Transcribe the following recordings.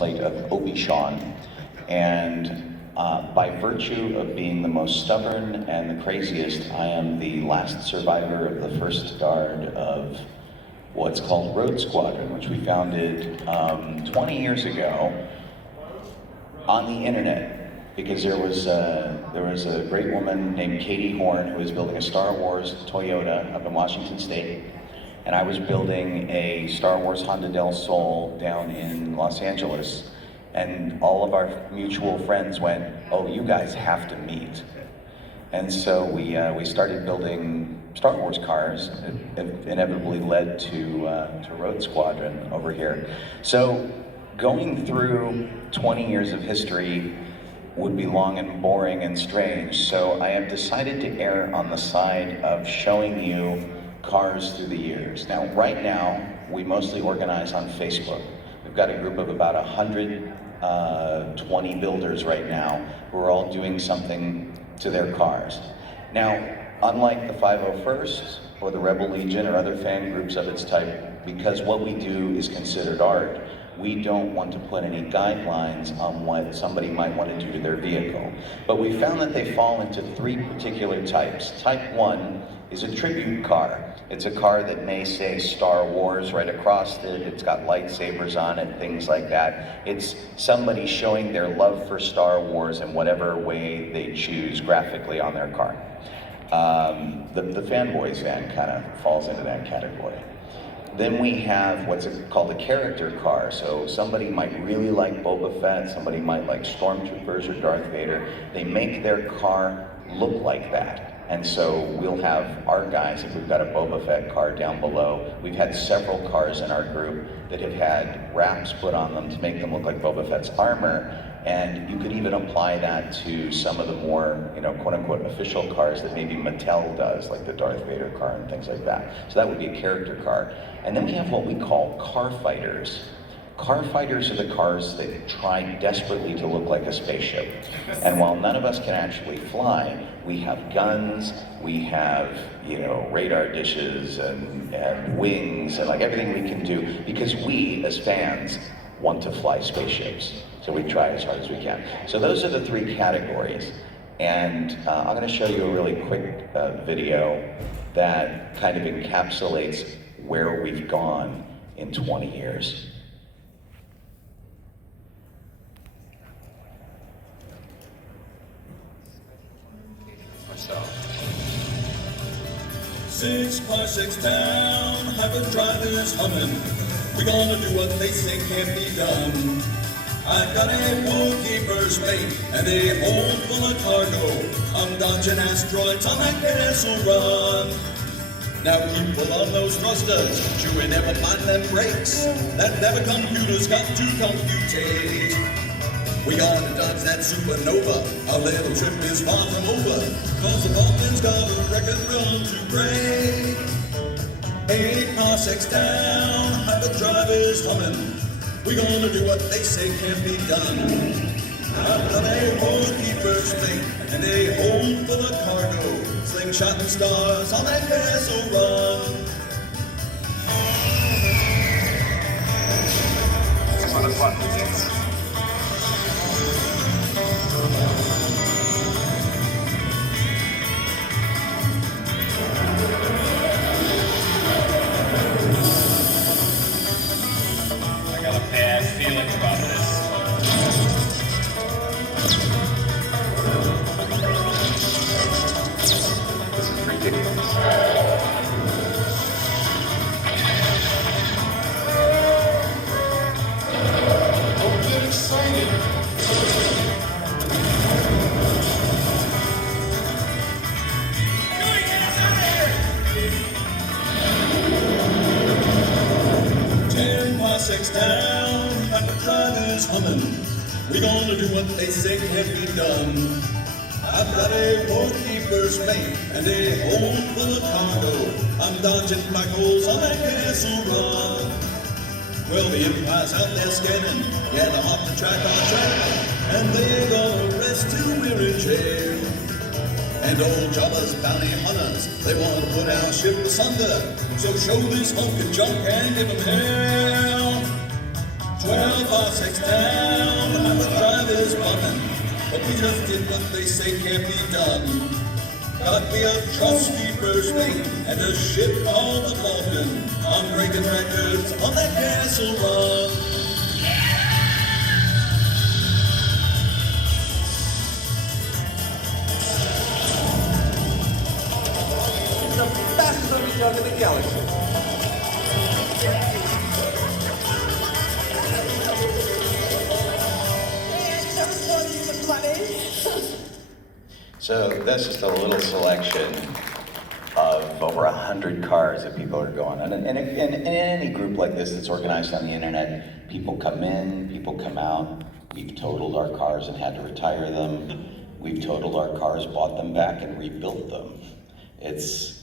plate of Obi-Shawn, and by virtue of being the most stubborn and the craziest, I am the last survivor of the first guard of what's called Road Squadron, which we founded 20 years ago on the internet, because there was a great woman named Katie Horn who was building a Star Wars Toyota up in Washington State, and I was building a Star Wars Honda del Sol down in Los Angeles, and all of our mutual friends went, "Oh, you guys have to meet." And so we started building Star Wars cars. It inevitably led to Road Squadron over here. So going through 20 years of history would be long and boring and strange, so I have decided to err on the side of showing you cars through the years. Now, right now, we mostly organize on Facebook. We've got a group of about 120 builders right now who are all doing something to their cars. Now, unlike the 501st or the Rebel Legion or other fan groups of its type, because what we do is considered art, we don't want to put any guidelines on what somebody might want to do to their vehicle. But we found that they fall into three particular types. Type 1 is a tribute car. It's a car that may say Star Wars right across it. It's got lightsabers on it, things like that. It's somebody showing their love for Star Wars in whatever way they choose graphically on their car. The fanboys van kind of falls into that category. Then we have what's called a character car. So somebody might really like Boba Fett, somebody might like Stormtroopers or Darth Vader. They make their car look like that. And so we'll have our guys, if we've got a Boba Fett car down below, we've had several cars in our group that have had wraps put on them to make them look like Boba Fett's armor. And you could even apply that to some of the more, quote-unquote official cars that maybe Mattel does, like the Darth Vader car and things like that. So that would be a character car. And then we have what we call car fighters. Car fighters are the cars that try desperately to look like a spaceship. And while none of us can actually fly, we have guns, we have, radar dishes and wings and like everything we can do, because we, as fans, want to fly spaceships. So we try as hard as we can. So those are the three categories. And I'm gonna show you a really quick video that kind of encapsulates where we've gone in 20 years. Six by six down, hyperdrive humming. We're gonna do what they say can't be done. I've got a Wookiee first mate and a hold full of cargo. I'm dodging asteroids on that castle run. Now keep pull on those thrusters, sure we never mind them brakes. That never computer's got to computate. We gonna dodge that supernova, our little trip is far from over, cause the Vulcan's got a record run to break. 8 parsecs down, hyperdrive is humming. We gonna do what they say can't be done. I've got a Wookiee first mate and a hold full of cargo, slingshot and stars on that castle run. It's a lot of fun. I got a bad feeling about this. This is ridiculous. Don't get excited. Six down, hyperdrive is humming. We gonna do what they say can't be done. I've got a Wookiee first mate and a hold full of cargo. I'm dodging black holes on that castle run. Well, the Empire's out there scanning, yeah, they're off the track on track, and they're gonna rest till we're in jail. And old Jabba's bounty hunters, they want to put our ship asunder. So show this honking junk and give them hell. 12 by 6 down, have a drive is bumming, but we just did what they say can't be done. Got me a trusty first mate and a ship called the Falcon. I'm breaking records on that castle run. The fastest movie dog in the galaxy. So that's just a little selection of over 100 cars that people are going on. And in any group like this that's organized on the internet, people come in, people come out. We've totaled our cars and had to retire them. We've totaled our cars, bought them back, and rebuilt them. It's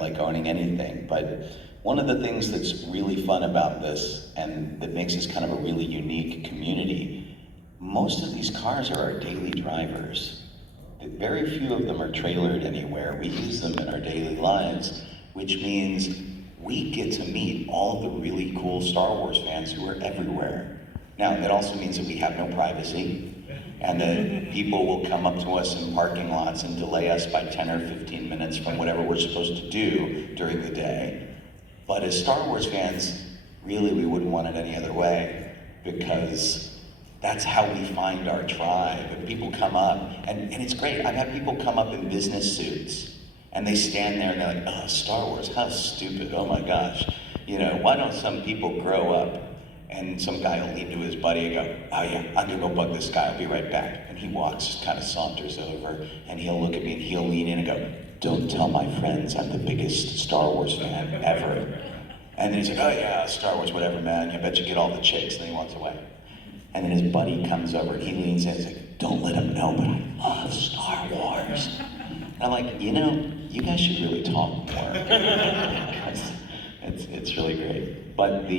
like owning anything. But one of the things that's really fun about this, and that makes us kind of a really unique community, most of these cars are our daily drivers. Very few of them are trailered anywhere. We use them in our daily lives, which means we get to meet all the really cool Star Wars fans who are everywhere. Now, it also means that we have no privacy, and that people will come up to us in parking lots and delay us by 10 or 15 minutes from whatever we're supposed to do during the day. But as Star Wars fans, really we wouldn't want it any other way, because that's how we find our tribe. And people come up, and it's great. I've had people come up in business suits, and they stand there and they're like, oh, Star Wars, how stupid, oh my gosh. Why don't some people grow up? And some guy will lean to his buddy and go, oh yeah, I'm gonna go bug this guy, I'll be right back. And he walks, kind of saunters over, and he'll look at me and he'll lean in and go, don't tell my friends I'm the biggest Star Wars fan ever. And then he's like, oh yeah, Star Wars, whatever, man, I bet you get all the chicks, and then he walks away. And then his buddy comes over and he leans in and he's like, don't let him know, but I love Star Wars. And I'm like, you guys should really talk more. it's really great. But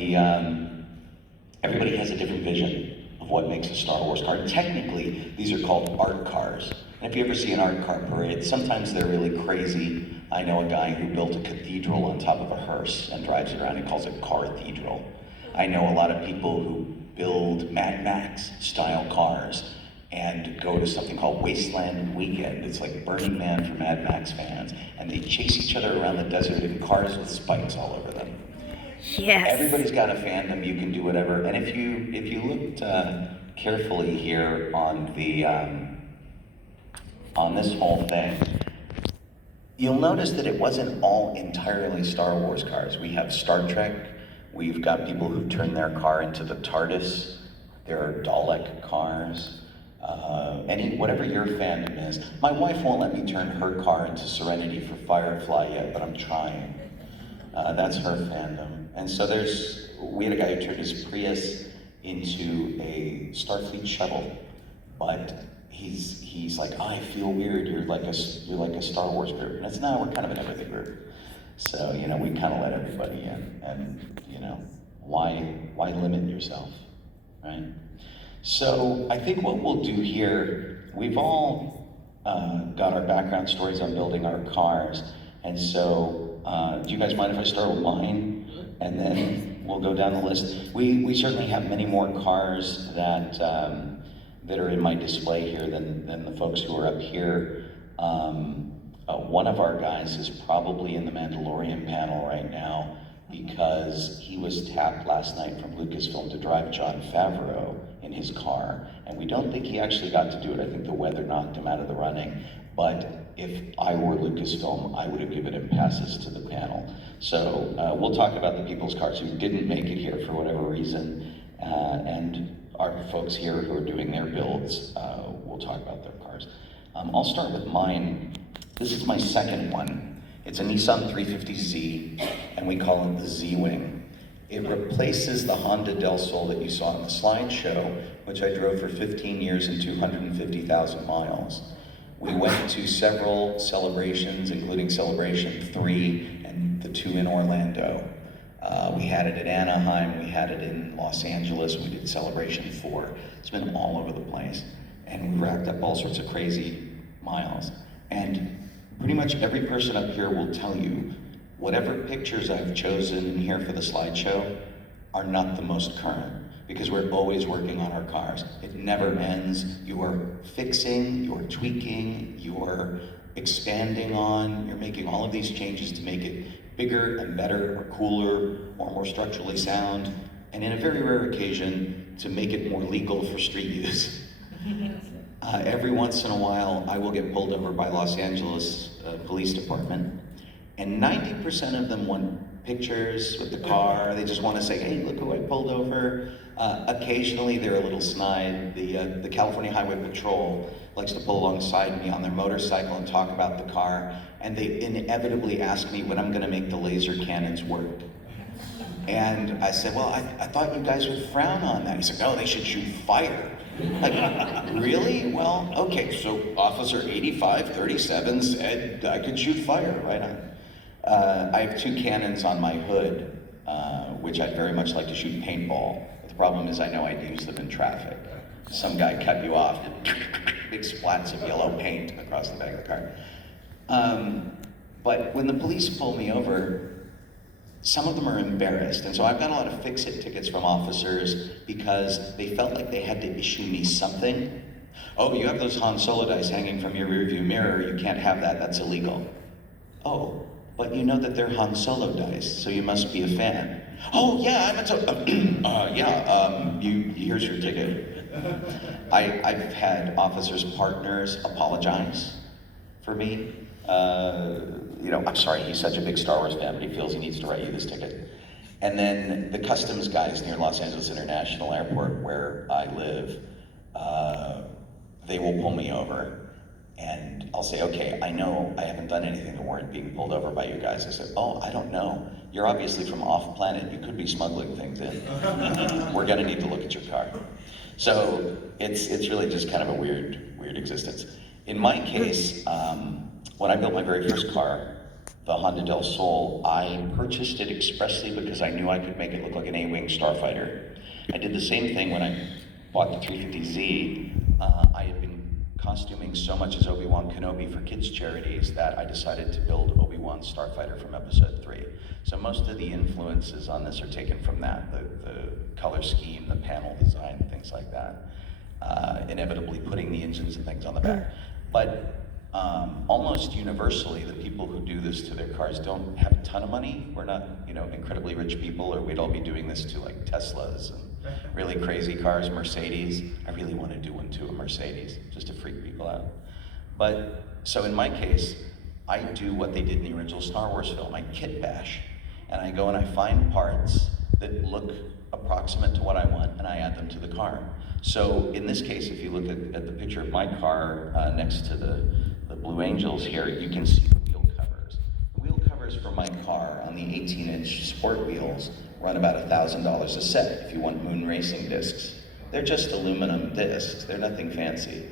everybody has a different vision of what makes a Star Wars car. Technically, these are called art cars. And if you ever see an art car parade, sometimes they're really crazy. I know a guy who built a cathedral on top of a hearse and drives it around and calls it Car-thedral. I know a lot of people who build Mad Max style cars and go to something called Wasteland Weekend. It's like Burning Man for Mad Max fans. And they chase each other around the desert in cars with spikes all over them. Yes. Everybody's got a fandom, you can do whatever. And if you looked carefully here on the on this whole thing, you'll notice that it wasn't all entirely Star Wars cars. We have Star Trek. We've got people who turn their car into the TARDIS. There are Dalek cars. Whatever your fandom is. My wife won't let me turn her car into Serenity for Firefly yet, but I'm trying. That's her fandom. And so we had a guy who turned his Prius into a Starfleet shuttle, but he's like, I feel weird. You're like a Star Wars group. And it's no, we're kind of an everything group. So we kind of let everybody in, and why limit yourself, right? So I think what we'll do here, we've all got our background stories on building our cars, and so do you guys mind if I start with mine, and then we'll go down the list? We certainly have many more cars that are in my display here than the folks who are up here. One of our guys is probably in the Mandalorian panel right now because he was tapped last night from Lucasfilm to drive Jon Favreau in his car, and we don't think he actually got to do it. I think the weather knocked him out of the running, but if I were Lucasfilm, I would have given him passes to the panel. So we'll talk about the people's cars who didn't make it here for whatever reason, and our folks here who are doing their builds, we'll talk about their cars. I'll start with mine. This is my second one. It's a Nissan 350Z, and we call it the Z-Wing. It replaces the Honda Del Sol that you saw on the slideshow, which I drove for 15 years and 250,000 miles. We went to several celebrations, including Celebration 3 and the 2 in Orlando. We had it at Anaheim, we had it in Los Angeles, we did Celebration 4. It's been all over the place. And we racked up all sorts of crazy miles. And pretty much every person up here will tell you, whatever pictures I've chosen in here for the slideshow are not the most current. because we're always working on our cars. It never ends. You are fixing, you're tweaking, you're expanding on, you're making all of these changes to make it bigger and better or cooler or more structurally sound, and in a very rare occasion, to make it more legal for street use. Every once in a while, I will get pulled over by Los Angeles Police Department, and 90% of them want pictures with the car. They just want to say, hey, look who I pulled over. Occasionally, they're a little snide. The California Highway Patrol likes to pull alongside me on their motorcycle and talk about the car, and they inevitably ask me when I'm going to make the laser cannons work. And I said, well, I thought you guys would frown on that. He said, no, they should shoot fire. Like, really? Well, okay, so Officer 8537 said I could shoot fire, right on. I have 2 cannons on my hood, which I'd very much like to shoot paintball. But the problem is I know I'd use them in traffic. Some guy cut you off, big splats of yellow paint across the back of the car. But when the police pull me over, some of them are embarrassed, and so I've got a lot of fix-it tickets from officers because they felt like they had to issue me something. Oh, you have those Han Solo dice hanging from your rearview mirror, you can't have that, that's illegal. Oh, but you know that they're Han Solo dice, so you must be a fan. Oh yeah, here's your ticket. I've had officers' partners apologize for me. I'm sorry, he's such a big Star Wars fan, but he feels he needs to write you this ticket. And then the customs guys near Los Angeles International Airport, where I live, they will pull me over, and I'll say, okay, I know I haven't done anything to warrant being pulled over by you guys. I said, oh, I don't know. You're obviously from off planet. You could be smuggling things in. We're gonna need to look at your car. So it's really just kind of a weird existence. In my case, when I built my very first car, the Honda Del Sol, I purchased it expressly because I knew I could make it look like an A-Wing starfighter. I did the same thing when I bought the 350Z. I had been costuming so much as Obi-Wan Kenobi for kids' charities that I decided to build Obi-Wan's starfighter from Episode 3. So most of the influences on this are taken from that, the color scheme, the panel design, things like that. Inevitably putting the engines and things on the back. But almost universally, the people who do this to their cars don't have a ton of money. We're not, incredibly rich people, or we'd all be doing this to like Teslas and really crazy cars, Mercedes. I really want to do one to a Mercedes, just to freak people out. But, so in my case, I do what they did in the original Star Wars film. I kit bash, and I go and I find parts that look approximate to what I want, and I add them to the car. So in this case, if you look at the picture of my car next to the Blue Angels here, you can see the wheel covers. The wheel covers for my car on the 18-inch sport wheels run about $1,000 a set if you want moon racing discs. They're just aluminum discs, they're nothing fancy.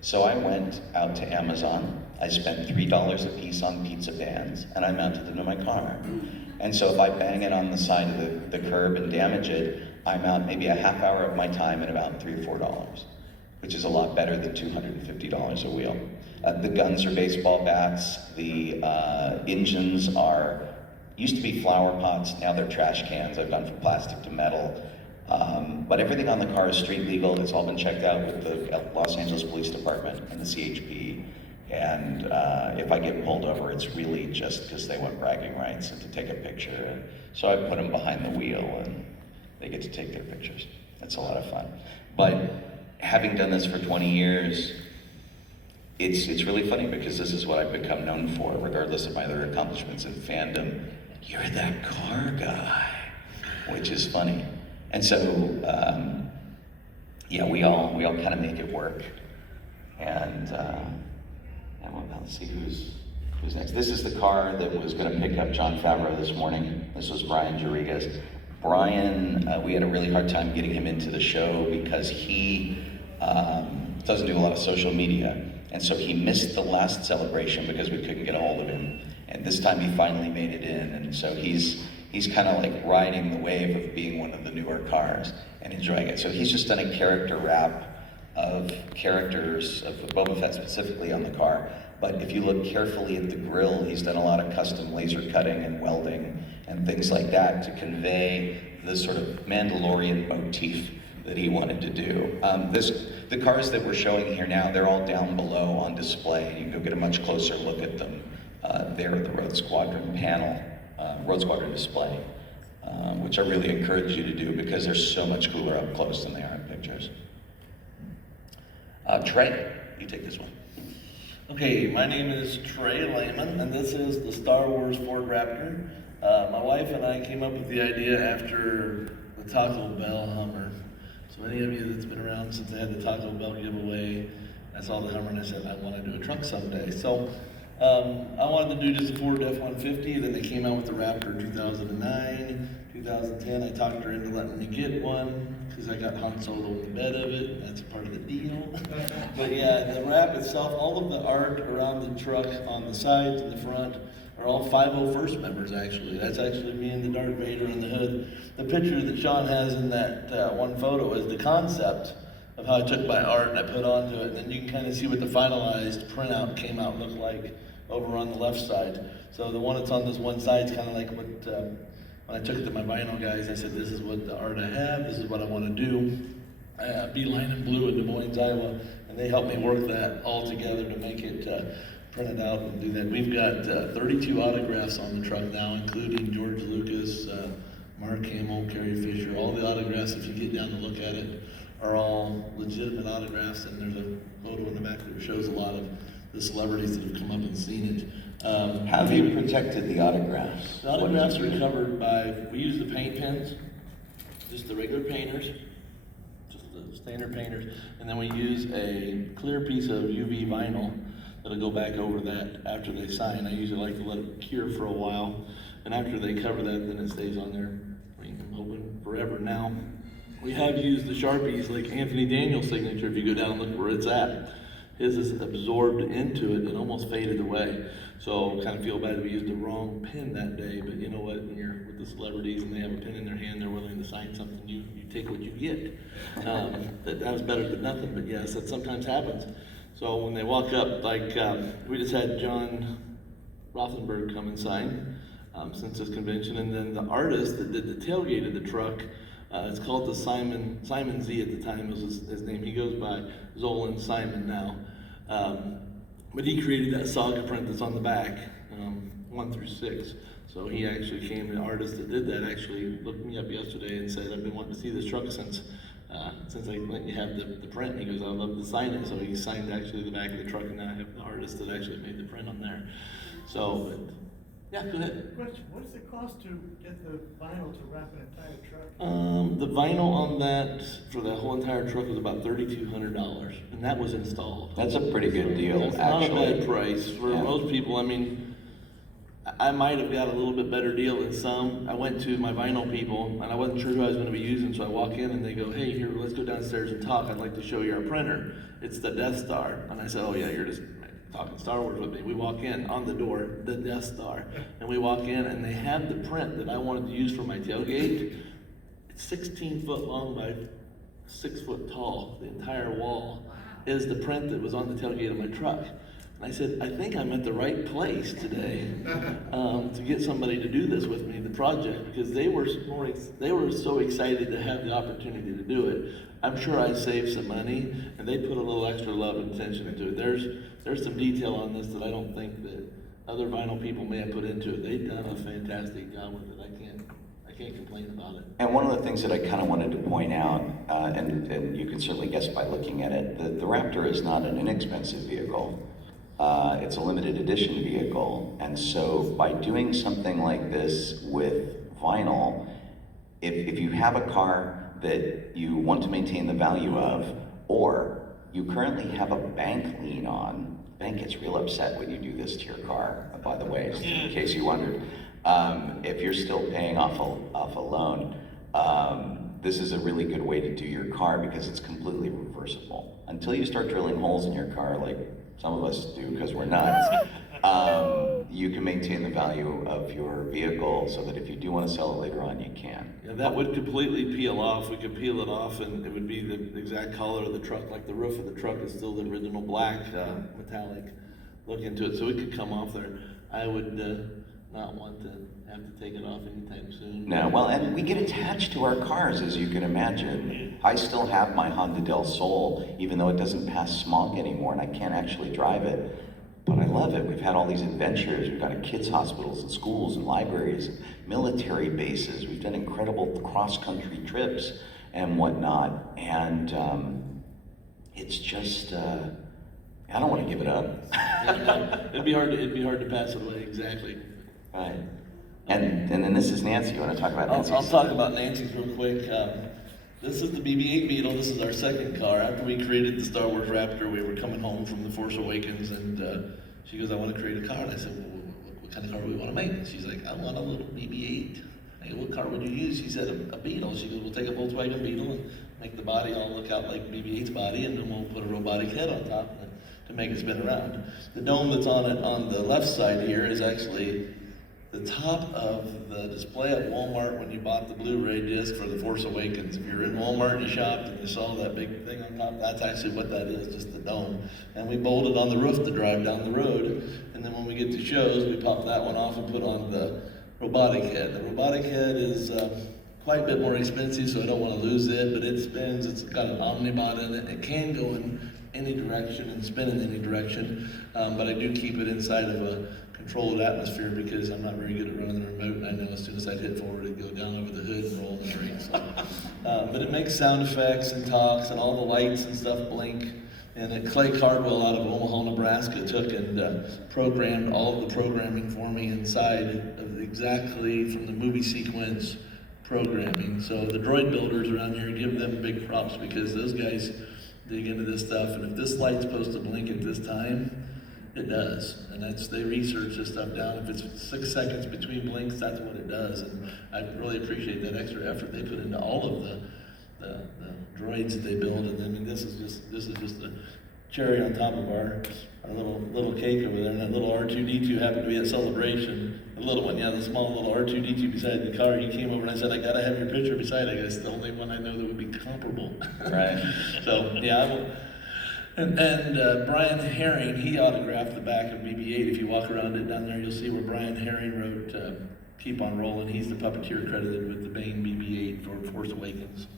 So I went out to Amazon, I spent $3 a piece on pizza bands, and I mounted them to my car. And so if I bang it on the side of the curb and damage it, I'm out maybe a half hour of my time at about $3 or $4, which is a lot better than $250 a wheel. The guns are baseball bats, the engines used to be flower pots, now they're trash cans. I've gone from plastic to metal. But everything on the car is street legal. It's all been checked out with the Los Angeles Police Department and the CHP. And if I get pulled over, it's really just because they want bragging rights and to take a picture. And so I put them behind the wheel and they get to take their pictures. It's a lot of fun. But having done this for 20 years, it's really funny because this is what I've become known for, regardless of my other accomplishments in fandom. You're that car guy, which is funny. And so, we all kind of make it work. And let's see who's next. This is the car that was going to pick up Jon Favreau this morning. This was Brian Jarigas. Brian, we had a really hard time getting him into the show because he doesn't do a lot of social media. And so he missed the last celebration because we couldn't get a hold of him. And this time he finally made it in. And so he's kind of like riding the wave of being one of the newer cars and enjoying it. So he's just done a character wrap of characters of Boba Fett specifically on the car. But if you look carefully at the grille, he's done a lot of custom laser cutting and welding and things like that to convey the sort of Mandalorian motif that he wanted to do. The cars that we're showing here now, they're all down below on display, and you can go get a much closer look at them there at the Road Squadron panel, Road Squadron display, which I really encourage you to do because they're so much cooler up close than they are in pictures. Trey, you take this one. Okay, my name is Trey Lehman, and this is the Star Wars Ford Raptor. My wife and I came up with the idea after the Taco Bell Hummer. So any of you that's been around since I had the Taco Bell giveaway, I saw the Hummer and I said, I want to do a truck someday. So I wanted to do just a Ford F-150, then they came out with the Raptor 2009, 2010. I talked her into letting me get one because I got Han Solo in the bed of it. That's a part of the deal. But yeah, the wrap itself, all of the art around the truck on the sides and the front are all 501st members actually. That's actually me and the Darth Vader on the hood. The picture that Sean has in that one photo is the concept of how I took my art and I put onto it, and then you can kind of see what the finalized printout came out look like over on the left side. So the one that's on this one side is kind of like what, when I took it to my vinyl guys, I said, this is what the art I have, this is what I want to do. Beeline and Blue in Des Moines, Iowa, and they helped me work that all together to make it printed out and do that. We've got 32 autographs on the truck now, including George Lucas, Mark Hamill, Carrie Fisher. All the autographs, if you get down to look at it, are all legitimate autographs, and there's a photo in the back that shows a lot of the celebrities that have come up and seen it. How have you protected the autographs? The autographs are covered by, we use the paint pens, just the regular painters, just the standard painters, and then we use a clear piece of UV vinyl that'll go back over that after they sign. I usually like to let it cure for a while, and after they cover that, then it stays on there, I'm hoping forever. Now, we have used the Sharpies, like Anthony Daniels' signature, if you go down and look where it's at. His is absorbed into it and almost faded away. So kind of feel bad that we used the wrong pen that day, but you know what, when you're with the celebrities and they have a pen in their hand, they're willing to sign something, you take what you get. That was better than nothing, but yes, that sometimes happens. So when they walk up, like we just had John Rothenberg come and sign since this convention, and then the artist that did the tailgate of the truck, it's called the Simon Z at the time was his name. He goes by Zolan Simon now. But he created that saga print that's on the back, 1 through 6. So he actually came, the artist that did that actually looked me up yesterday and said, I've been wanting to see this truck since I let you have the print. He goes, I'd love to sign it. So he signed actually the back of the truck, and now I have the artist that actually made the print on there. So, but, yeah, go ahead. Question, what does it cost to get the vinyl to wrap an entire truck? The vinyl on that, for the whole entire truck was about $3,200, and that was installed. That's a pretty good deal, It's actually. not a bad price. For Yeah. most people, I mean, I might have got a little bit better deal than some. I went to my vinyl people, and I wasn't sure who I was gonna be using, so I walk in and they go, hey, here, let's go downstairs and talk. I'd like to show you our printer. It's the Death Star. And I said, oh yeah, you're just talking Star Wars with me. We walk in, on the door, the Death Star. And we walk in and they have the print that I wanted to use for my tailgate. It's 16 foot long by 6 foot tall. The entire wall is the print that was on the tailgate of my truck. And I said, I think I'm at the right place today to get somebody to do this with me, the project, because they were so excited to have the opportunity to do it. I'm sure I saved some money, and they put a little extra love and attention into it. There's some detail on this that I don't think that other vinyl people may have put into it. They've done a fantastic job with it. I can't complain about it. And one of the things that I kind of wanted to point out, and you can certainly guess by looking at it, the Raptor is not an inexpensive vehicle. It's a limited edition vehicle, and so by doing something like this with vinyl, if you have a car that you want to maintain the value of, or you currently have a bank lien on, the bank gets real upset when you do this to your car, by the way, just in case you wondered. If you're still paying off a loan, this is a really good way to do your car because it's completely reversible. Until you start drilling holes in your car, like some of us do because we're nuts, you can maintain the value of your vehicle so that if you do want to sell it later on, you can. Yeah, that would completely peel off. We could peel it off and it would be the exact color of the truck. Like the roof of the truck is still the original black metallic look into it, so it could come off there. I would not want to have to take it off anytime soon. No, well, and we get attached to our cars, as you can imagine. I still have my Honda Del Sol, even though it doesn't pass smog anymore, and I can't actually drive it. But I love it. We've had all these adventures. We've gone to kids' hospitals and schools and libraries, and military bases. We've done incredible cross-country trips and whatnot. And it's just, I don't want to give it up. It'd be hard to pass it away, exactly. Right. And then this is Nancy. You want to talk about Nancy? I'll talk about Nancy's real quick. This is the BB-8 Beetle. This is our second car. After we created the Star Wars Raptor, we were coming home from The Force Awakens, and she goes, I want to create a car. And I said, well, what kind of car do we want to make? And she's like, I want a little BB-8. I go, what car would you use? She said, a Beetle. She goes, we'll take a Volkswagen Beetle and make the body all look out like BB-8's body, and then we'll put a robotic head on top to make it spin around. The dome that's on it on the left side here is actually the top of the display at Walmart when you bought the Blu-ray disc for The Force Awakens. If you're in Walmart and you shopped and you saw that big thing on top, that's actually what that is, just the dome. And we bolted on the roof to drive down the road. And then when we get to shows, we pop that one off and put on the robotic head. The robotic head is quite a bit more expensive, so I don't want to lose it, but it spins. It's got an Omnibot in it. It can go in any direction and spin in any direction, but I do keep it inside of a controlled atmosphere because I'm not very good at running the remote, and I know as soon as I'd hit forward, it'd go down over the hood and roll in the brakes. But it makes sound effects and talks, and all the lights and stuff blink. And Clay Cardwell out of Omaha, Nebraska took and programmed all of the programming for me inside of exactly from the movie sequence programming. So the droid builders around here, give them big props because those guys dig into this stuff. And if this light's supposed to blink at this time, it does. And they research this stuff down. If it's 6 seconds between blinks, that's what it does. And I really appreciate that extra effort they put into all of the droids that they build. And then this is just a cherry on top of our little cake over there. And that little R2-D2 happened to be at Celebration. The little one, yeah, the small little R2-D2 beside the car. He came over and I said, I gotta have your picture beside it. It's the only one I know that would be comparable. Right. So yeah, and Brian Herring, he autographed the back of BB-8. If you walk around it down there, you'll see where Brian Herring wrote "Keep on Rolling." He's the puppeteer credited with the Bane BB-8 for Force Awakens.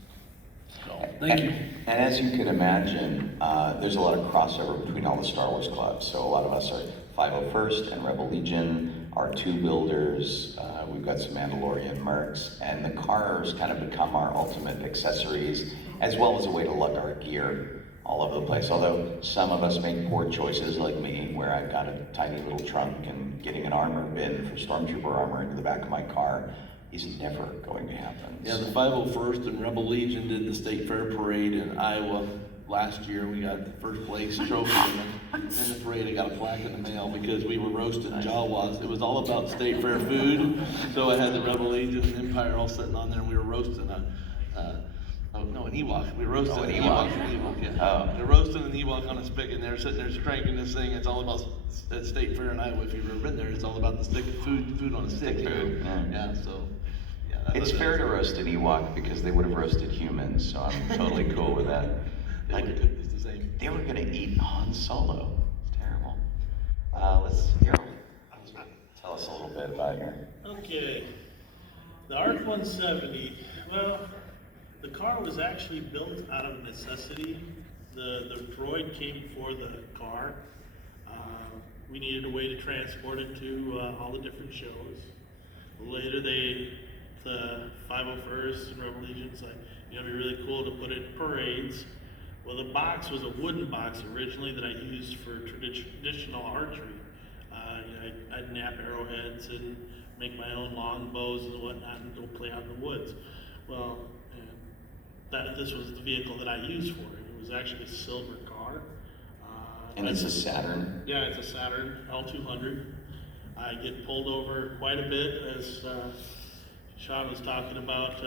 So, thank you. And as you can imagine, there's a lot of crossover between all the Star Wars clubs. So a lot of us are 501st and Rebel Legion, R2 builders, we've got some Mandalorian mercs, and the cars kind of become our ultimate accessories, as well as a way to lug our gear all over the place. Although some of us make poor choices, like me, where I've got a tiny little trunk, and getting an armor bin for Stormtrooper armor into the back of my car is never going to happen. Yeah, the 501st and Rebel Legion did the State Fair Parade in Iowa last year. We got the first place trophy in the parade. I got a plaque in the mail because we were roasting Jawas. It was all about State Fair food. So I had the Rebel Legion and Empire all sitting on there, and we were roasting an Ewok. We were roasting an Ewok. Yeah. They're roasting an Ewok on a spigot, and they're sitting there cranking this thing. It's all about at State Fair in Iowa. If you've ever been there, it's all about the stick food on a stick. Food. Yeah. So. It's fair to roast an Ewok because they would have roasted humans, so I'm totally cool with that. They would have cooked us the same. They were gonna eat Han Solo. It's terrible. Tell us a little bit about your. Okay, the ARC 170, well, the car was actually built out of necessity. The droid came before the car. We needed a way to transport it to all the different shows. Later the 501st and Rebel Legion's like, it'd be really cool to put it in parades. Well, the box was a wooden box originally that I used for traditional archery. I'd nap arrowheads and make my own longbows and whatnot and go play out in the woods. Well, this was the vehicle that I used for it. It was actually a silver car. And it's a Saturn? Yeah, it's a Saturn L200. I get pulled over quite a bit, as Sean was talking about.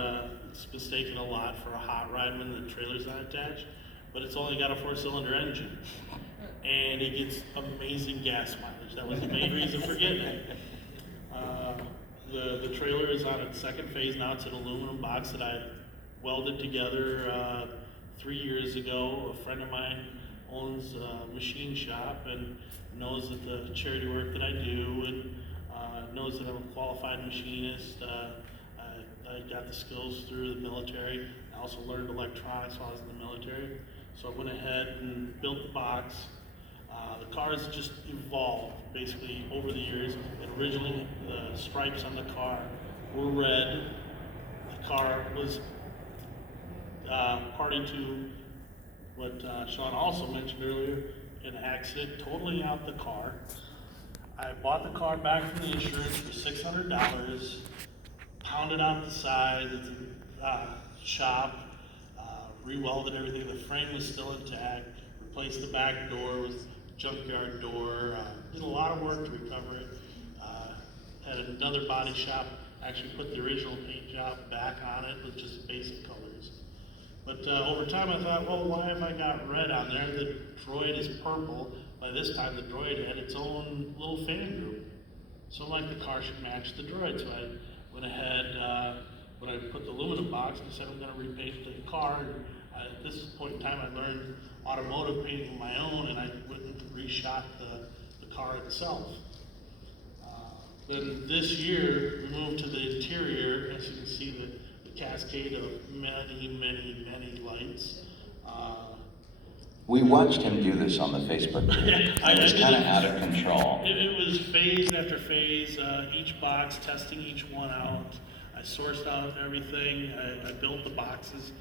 It's mistaken a lot for a hot rod when the trailer's not attached, but it's only got a 4-cylinder engine. And it gets amazing gas mileage. That was the main reason for getting it. The trailer is on its second phase now. It's an aluminum box that I welded together 3 years ago. A friend of mine owns a machine shop and knows that the charity work that I do, and knows that I'm a qualified machinist. I got the skills through the military. I also learned electronics while I was in the military. So I went ahead and built the box. The cars just evolved basically over the years. And originally, the stripes on the car were red. The car was party to what Sean also mentioned earlier, an accident totally out the car. I bought the car back from the insurance for $600, pounded out the sides at the shop, re-welded everything. The frame was still intact, replaced the back door with junkyard door, did a lot of work to recover it. Had another body shop actually put the original paint job back on it with just basic colors. But over time I thought, well, why have I got red on there? The droid is purple. By this time the droid had its own little fan group. So like the car should match the droid. So I went ahead, when I put the aluminum box, I said I'm gonna repaint the car. And at this point in time I learned automotive painting of my own, and I went and reshot the car itself. Then this year we moved to the interior. As you can see, the cascade of many lights. We watched him do this on the Facebook group. It was kind of out of control. It was phase after phase, each box, testing each one out. I sourced out everything. I built the boxes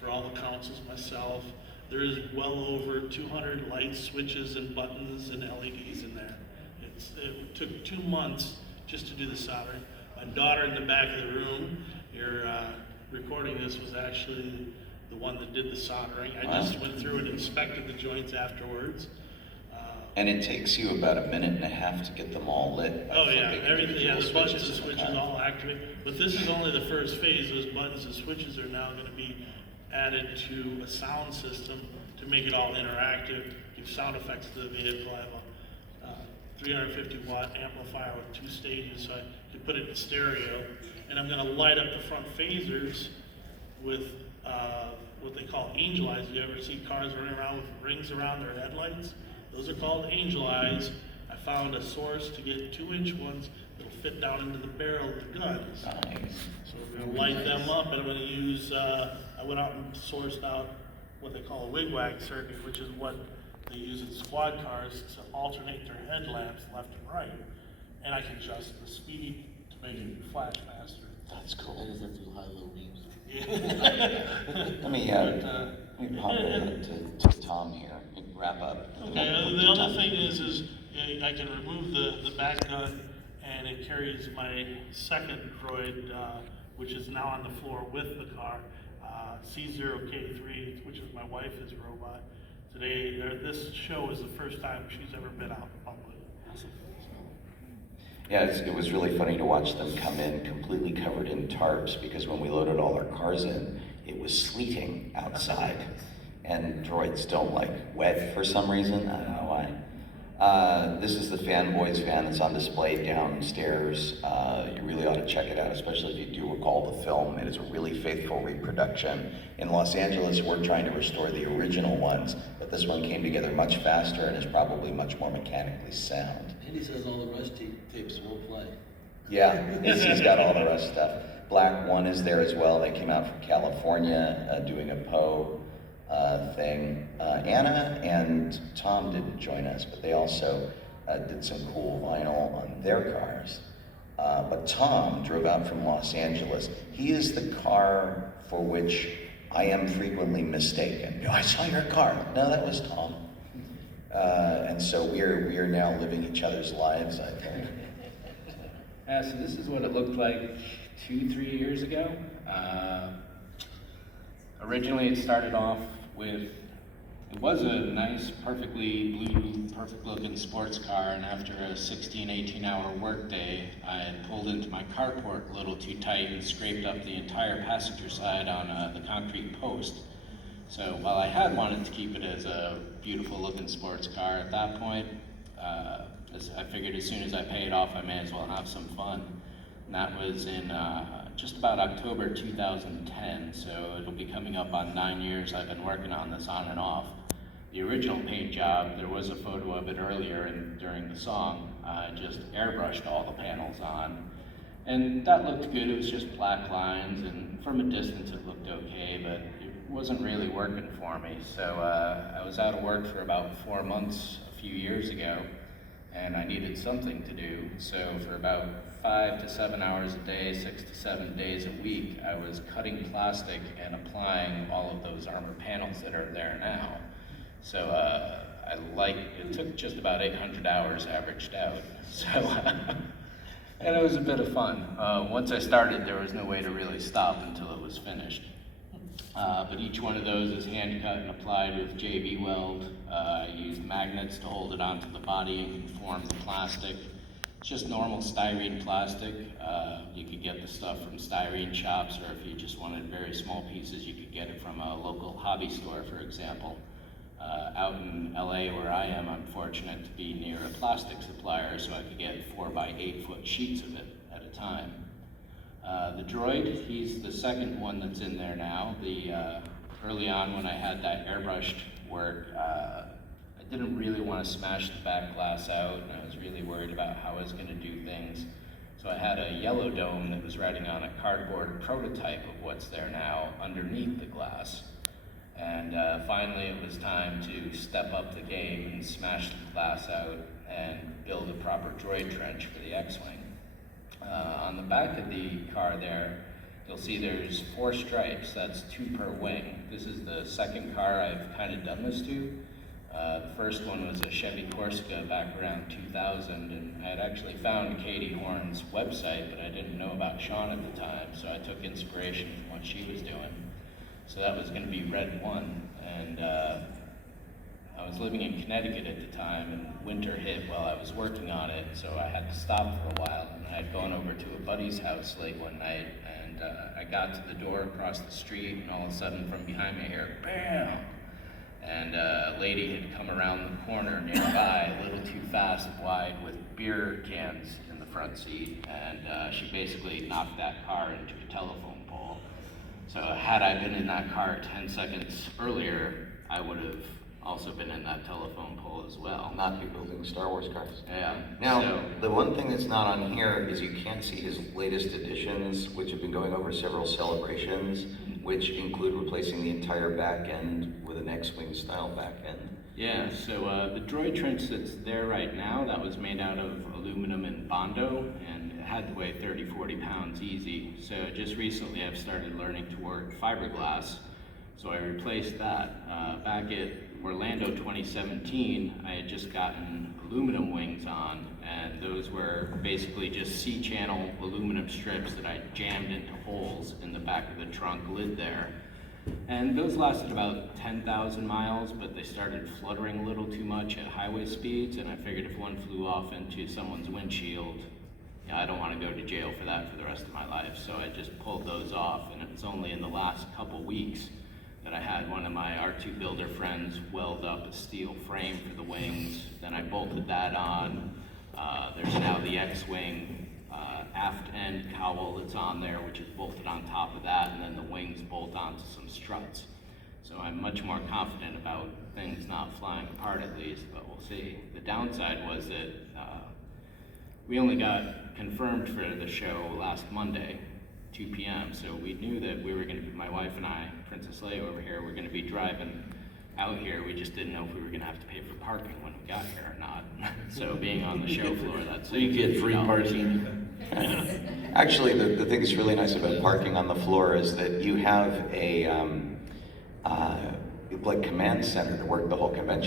for all the consoles myself. There is well over 200 lights, switches, and buttons and LEDs in there. It took 2 months just to do the soldering. My daughter in the back of the room, you're recording this, was actually the one that did the soldering. I just went through and inspected the joints afterwards. And it takes you about a minute and a half to get them all lit. Oh yeah, everything, yeah, the buttons and switches all activate. But this is only the first phase. Those buttons and switches are now going to be added to a sound system to make it all interactive, give sound effects to the vehicle. I have a 350 watt amplifier with 2 stages, so I can put it in stereo. And I'm going to light up the front phasers with what they call angel eyes. You ever see cars running around with rings around their headlights? Those are called angel eyes. I found a source to get 2-inch ones that'll fit down into the barrel of the guns. So we're going to light them up, and I'm going to use, I went out and sourced out what they call a wigwag circuit, which is what they use in squad cars to alternate their headlamps left and right. And I can adjust the speed to make it flash faster. That's cool. Does that do high-low beams? Let me pop it to Tom here. Wrap up. Okay, the other thing is I can remove the back gun, and it carries my second droid, which is now on the floor with the car, C0K3, which is my wife's robot. Today, this show is the first time she's ever been out in public. Yeah, it was really funny to watch them come in completely covered in tarps, because when we loaded all our cars in, it was sleeting outside. And droids don't like wet for some reason, I don't know why. This is the Fanboys van that's on display downstairs. You really ought to check it out, especially if you do recall the film. It is a really faithful reproduction. In Los Angeles, we're trying to restore the original ones, but this one came together much faster and is probably much more mechanically sound. Andy says all the rest tapes will play. Yeah, he's got all the rest stuff. Black One is there as well. They came out from California doing a Poe thing. Anna and Tom didn't join us, but they also did some cool vinyl on their cars. But Tom drove out from Los Angeles. He is the car for which I am frequently mistaken. I saw your car. No, that was Tom. And so we are now living each other's lives, I think. So this is what it looked like 2-3 years ago. Originally it started off with, it was a nice, perfectly blue, perfect looking sports car, and after a 16-18 hour work day, I had pulled into my carport a little too tight and scraped up the entire passenger side on the concrete post. So while I had wanted to keep it as a beautiful looking sports car, at that point, I figured as soon as I pay it off, I may as well have some fun. And that was in just about October 2010, so it'll be coming up on 9 years I've been working on this on and off. the original paint job, there was a photo of it earlier and during the song, just airbrushed all the panels on. And that looked good, it was just black lines, and from a distance it looked okay, but it wasn't really working for me. So I was out of work for about 4 months a few years ago, and I needed something to do. So for about 5 to 7 hours a day, 6 to 7 days a week, I was cutting plastic and applying all of those armor panels that are there now. So it took just about 800 hours averaged out. So, and it was a bit of fun. Once I started, there was no way to really stop until it was finished. But each one of those is hand cut and applied with JB weld. I used magnets to hold it onto the body and conform the plastic. It's just normal styrene plastic. You could get the stuff from styrene shops, or if you just wanted very small pieces, you could get it from a local hobby store, for example. Out in LA where I am, I'm fortunate to be near a plastic supplier, so I could get 4 by 8 foot sheets of it at a time. The droid, he's the second one that's in there now. Early on when I had that airbrushed work, I didn't really want to smash the back glass out, and I was really worried about how I was going to do things. So I had a yellow dome that was riding on a cardboard prototype of what's there now underneath the glass. And finally it was time to step up the game and smash the glass out and build a proper droid trench for the X-Wing. On the back of the car there, you'll see there's 4 stripes, that's 2 per wing. This is the second car I've kind of done this to. The first one was a Chevy Corsica back around 2000, and I had actually found Katie Horn's website, but I didn't know about Sean at the time, so I took inspiration from what she was doing. So that was going to be Red 1, and I was living in Connecticut at the time, and winter hit while I was working on it, so I had to stop for a while. And I had gone over to a buddy's house late one night, and I got to the door across the street, and all of a sudden from behind me I hear, bam! And a lady had come around the corner nearby a little too fast wide with beer cans in the front seat, and she basically knocked that car into a telephone pole. So had I been in that car 10 seconds earlier, I would have also been in that telephone pole as well. Not be building Star Wars cars. Yeah. Now, so, the one thing that's not on here is you can't see his latest additions, which have been going over several celebrations, which include replacing the entire back end with an X-Wing style back end. yeah, so the droid trench that's there right now, that was made out of aluminum and Bondo, and it had to weigh 30-40 pounds easy. So just recently I've started learning to work fiberglass, so I replaced that. Back at Orlando 2017, I had just gotten aluminum wings on, and those were basically just C-channel aluminum strips that I jammed into holes in the back of the trunk lid there. And those lasted about 10,000 miles, but they started fluttering a little too much at highway speeds, and I figured if one flew off into someone's windshield, I don't want to go to jail for that for the rest of my life. So I just pulled those off, and it was only in the last couple weeks that I had one of my R2 builder friends weld up a steel frame for the wings. Then I bolted that on. There's now the X-Wing aft end cowl that's on there, which is bolted on top of that, and then the wings bolt onto some struts. So I'm much more confident about things not flying apart at least, but we'll see. The downside was that we only got confirmed for the show last Monday, 2 p.m., so we knew that we were going to be, my wife and I, Princess Leia over here, were going to be driving out here. We just didn't know if we were going to have to pay for parking when we got here or not. So being on the show floor, that's... So you get free parking? Actually, the thing that's really nice about parking on the floor is that you have a like command center to work the whole convention.